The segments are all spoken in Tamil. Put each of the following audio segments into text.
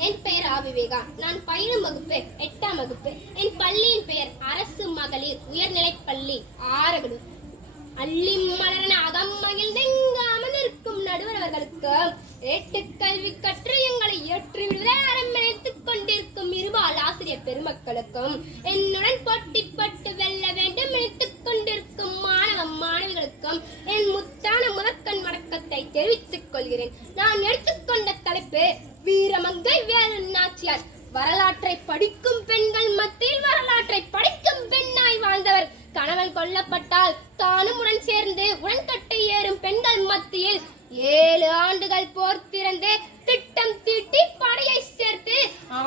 என் பெயர் ஆவிவேகா நான் பயிலும் வகுப்பு எட்டாம் வகுப்பு. என் பள்ளியின் பெயர் அரசு மகளிர் உயர்நிலைப் பள்ளி ஆரகடு அள்ளி மலரன அகம் நெங்காமல் இருக்கும் நடுவர் அவர்களுக்கு ஏட்டுக் கல்வி கற்று எங்களை ஏற்றுவிடுவதை அரண்மனைத்துக் கொண்டிருக்கும் இருபால் ஆசிரியர் பெருமக்களுக்கும் என்னுடன் போட்டிப்பட்டு வெல்ல வேண்டும் நினைத்துக் கொண்டிருக்கும் மாணவ மாணவிகளுக்கும் என் முத்தான முதற்கண் வணக்கத்தை தெரிவித்துக் கொள்கிறேன். நான் எடுத்துக்கொண்ட தலைப்பு வீரமங்கை வேலு நாச்சியார். வரலாற்றை படிக்கும் பெண்கள் மத்தியில் வரலாற்றை படிக்கும் பெண்ணாய் வாழ்ந்தவர். கணவன் கொல்லப்பட்டால் தானும் உடன் சேர்ந்து உடன்கட்டை ஏறும் பெண்கள் மத்தியில் ஏழு ஆண்டுகள் போர் திறந்து திட்டம் தீட்டி படையை சேர்த்து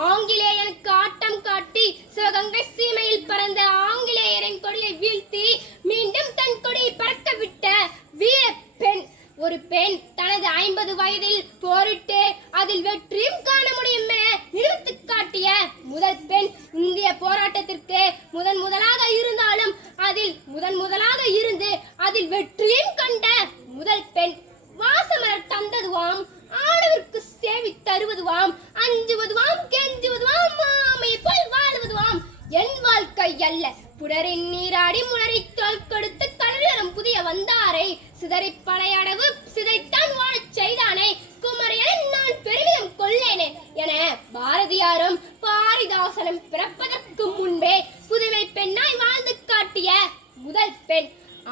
ஆங்கிலேயனுக்கு ஆட்டம் காட்டி சிவகங்கை சீமையில் பறந்த ஆங்கிலேயரின் கொடியை வீழ்த்தி மீண்டும் தன் கொடியை பறக்க விட்ட வீர பெண். ஒரு பெண் தனது ஐம்பது வயதில் போரிட்டு அதில் வெற்றியும் காண முடியும் என நிரூபித்துக் காட்டிய முதல் பெண் இந்திய போராட்டத்திற்கு முதன் முதலாக இருந்தாலும் அதில் முதன் முதலாக இருந்து அதில் வெற்றியும் கண்ட முதல் பெண் வாசமலர் தந்ததுவாம் ஆடவருக்கு சேவி தருவதுவாம் அஞ்சுவதுவாம் கெஞ்சுவதுவாம் மாமை போல் வாழுவதுவாம். என் வாழ்க்கை அல்ல. புடரின் நீராடி முனரை தோல் கொடுத்து கடலிடம் புதிய வந்தாரை. சிதறி பழையடவு சிதை பாரிதாசனும் பிறப்பதற்கு முன்பே புதுமை பெண்ணாய் வாழ்ந்து காட்டிய முதல் பெண்.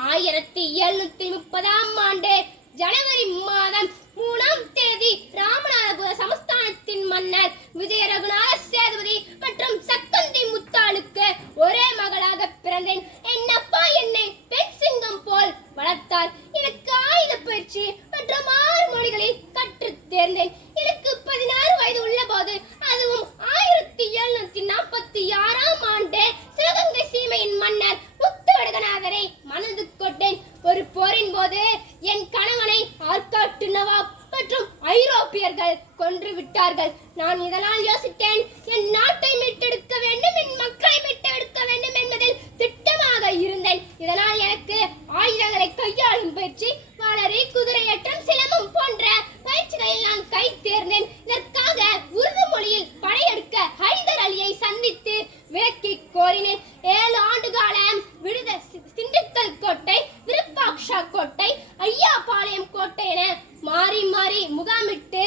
ஆயிரத்தி எழுநூத்தி முப்பதாம் ஆண்டு ஜனவரி மாதம் மூணாம் தேதி ராமநாதபுர சமஸ்தானத்தின் மன்னர் விஜய ரகுநாத சேதுபதி மற்றும் சக்கந்தி முத்தாளுக்கு ஒரே மகளாக பிறந்தேன். என் அப்பா என்னை பெண் சிங்கம் போல் வளர்த்தார். எனக்கு ஆயுத பயிற்சி மற்றும் ஆறு மொழிகளை கற்றுத் தேர்ந்தேன் எனக்கு பதினாறு வயது உள்ளபோது அதுவும் ஆயிரத்தி எழுநூத்தி நாற்பத்தி ஆறாம் ஆண்டு சிவகங்கை சீமையின் மன்னர் முத்துவடகநாதரை மணந்து கொண்டேன் ஒரு போரின் போது என் கணவனை ஆற்காட்டு நவாப் மற்றும் அவர்கள் கொன்று விட்டார்கள். நான் இதனால் யோசித்தேன் என் நாட்டை மீட்டெடுக்க வேண்டும் என் மக்களை மீட்டெடுக்க வேண்டும் என்பதில் திட்டமாக இருந்தேன். இதனால் எனக்கு ஆயுதங்களை கையாளும் பயிற்சி வளரி குதிரையற்றம் சிலம்பம் போன்ற பயிற்சிகளில் நான் கை தேர்ந்தேன். இதற்காக உருது மொழியில் படையெடுக்க ஹைதர் அலியை சந்தித்து விலக்கி கோரினேன். ஏழு ஆண்டு காலம் விடுத திண்டுக்கல் கோட்டை விருப்பாக்ஷா கோட்டை ஐயாபாளையம் கோட்டை என மாறி மாறி முகாமிட்டு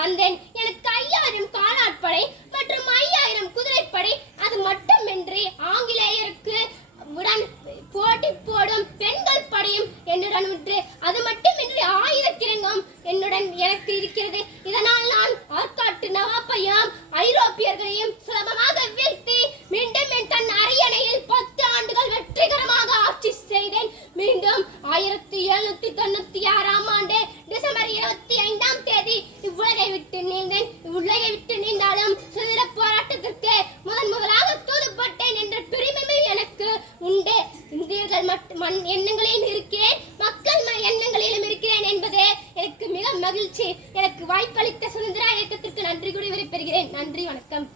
வந்தேன். எனக்கு ஐயாயிரம் காலாட்படை மற்றும் ஐயாயிரம் குதிரைப்படை. அது மட்டுமின்றி ஆங்கிலேயருக்கு உடன் போட்டி போடும் பெண்கள் படையும் என்னுடன் உண்டு. அது மட்டுமின்றி ஆயிரக்கிரங்கம் என்னுடன் எனக்கு இருக்கிறது. இதனால் நான் ஆற்காட்டு நவாப்பையும் ஐரோப்பியர்களையும் சுலபமாக வீழ்த்தி மீண்டும் என் தன் அரியணையில் பத்து ஆண்டுகள் வெற்றிகரமாக ஆட்சி செய்தேன் மீண்டும் ஆயிரத்தி எழுநூத்தி தொண்ணூத்தி ஆறாம் ஆண்டு டிசம்பர் இருபத்தி ஐந்தாம் தேதி இவ்வுலகை விட்டு நீந்தேன் இவ்வுலகை விட்டு நீந்தாலும் சுதந்திர போராட்டத்திற்கு முதன் முதலாக தூதுப்பட்டேன் என்ற பெருமை எனக்கு உண்டு நான் எண்ணங்களிலும் இருக்கிறேன். மக்கள் எண்ணங்களிலும் இருக்கிறேன் என்பது எனக்கு மிக மகிழ்ச்சி. எனக்கு வாய்ப்பளித்த சுதந்திர இயக்கத்திற்கு நன்றி கூறி விடைபெறுகிறேன். நன்றி வணக்கம்.